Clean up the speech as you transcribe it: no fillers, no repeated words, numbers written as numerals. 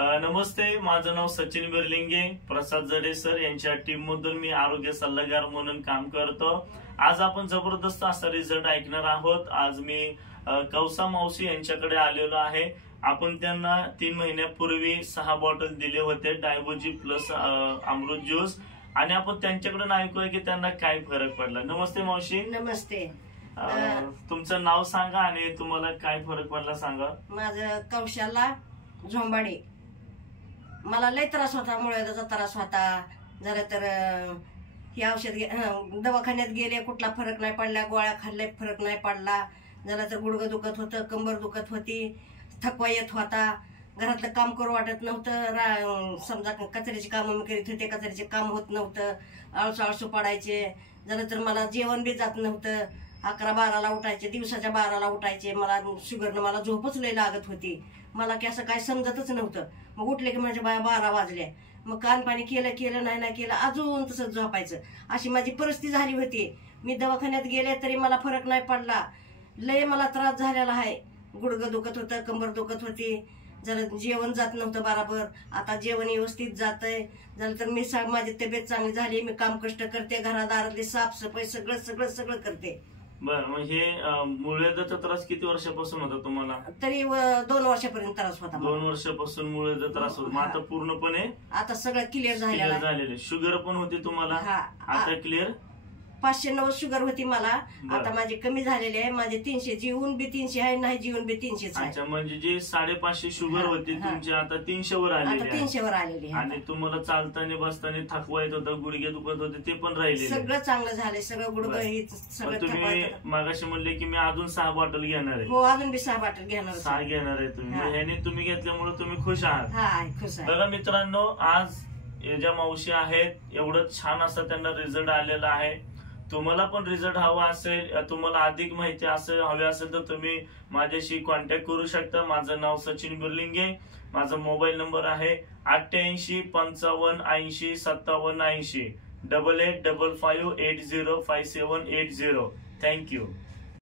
नमस्ते, माझं नाव सचिन बिरलिंगे. प्रसाद जडे सर यांच्या टीम मधून मी आरोग्य सल्लागार म्हणून काम करतो. आज आपण जबरदस्त असा रिझल्ट ऐकणार आहोत. आज मी कौसा मावशी यांच्याकडे आलेलो आहे. आपण त्यांना 3 महिन्यापूर्वी 6 बॉटल दिले होते डायबोजी प्लस अमृत ज्यूस, आणि आपण त्यांच्याकडून ऐकूया की त्यांना काय फरक पडला. नमस्ते मावशी. नमस्ते. तुमचं नाव सांगा आणि तुम्हाला काय फरक पडला सांगा. माझं कौशाला झोंबाडे. मला लय त्रास होता, मुळव्याधाचा त्रास होता. जरा तर हे औषध दवाखान्यात गेले, कुठला फरक नाही पडला. गोळ्या खाल्ले, फरक नाही पडला. जरा तर गुडघं दुखत होतं, कंबर दुखत होती, थकवा येत होता, घरातलं काम करू वाटत नव्हतं. समजा कचऱ्याची कामं मी करीत होते, कचऱ्याचे काम होत नव्हतं, आळसू आळसू पडायचे. जरा तर मला जेवण बी जात नव्हतं. 11-12ला उठायचे, दिवसाच्या 12ला उठायचे. मला शुगरनं मला झोपच लय लागत होती. मला की असं काय समजतच नव्हतं. मग उठले की माझ्या 12 वाजले. मग कानपाणी केलं नाही केलं, अजून तसंच झोपायचं. अशी माझी परिस्थिती झाली होती. मी दवाखान्यात गेले तरी मला फरक नाही पडला. लय मला त्रास झालेला आहे. गुडघं दुखत होतं, कंबर दुखत होती, जरा जेवण जात नव्हतं बरोबर. आता जेवण व्यवस्थित जातंय. झालं तर मी माझी तब्येत चांगली झाली. मी काम कष्ट करते, घरादारातली साफसफाई सगळं करते. बर, मग हे मुळव्याधाचा त्रास किती वर्षापासून होता तुम्हाला? तरी 2 वर्षापर्यंत त्रास होता. 2 वर्षापासून मुळव्याधाचा त्रास होता. मग आता पूर्णपणे आता सगळं क्लिअर झालेलं. शुगर पण होती तुम्हाला, आता क्लिअर? 590 शुगर होती मला. आता माझी कमी झालेली आहे. माझे 300, जीवन बी 300 आहे, नाही जीवन बी 300 आहे. अच्छा, म्हणजे जी 550 शुगर होती तुमची आता 300 वर आलेली आहे. 300 वर आलेली आहे. आणि तुम्हाला चालताना बसताना थकवा येत होता, गुडघे दुखत होते, ते पण राहिले. सगळं चांगलं झालंय. सगळं गुडघं सगळं. तुम्ही मागाशी म्हणले की मी अजून 6 बॉटल घेणार आहे. हो, अजून बी 6 बॉटल घेणार. 6 घेणार आहे तुम्ही. ह्याने तुम्ही घेतल्यामुळे तुम्ही खुश आहात? हा, खुश आहे. बघा मित्रांनो, आज ज्या मावशी आहेत, एवढं छान असा त्यांना रिझल्ट आलेला आहे. तुम्हाला पण रिझल्ट हवा असेल, तुम्हाला अधिक माहिती हवी असेल तर तुम्ही माझ्याशी कॉन्टॅक्ट करू शकता. माझं नाव सचिन बिरलिंगे. माझा मोबाईल नंबर आहे 88 55 80 57 80 88 55 80 5780. थँक्यू.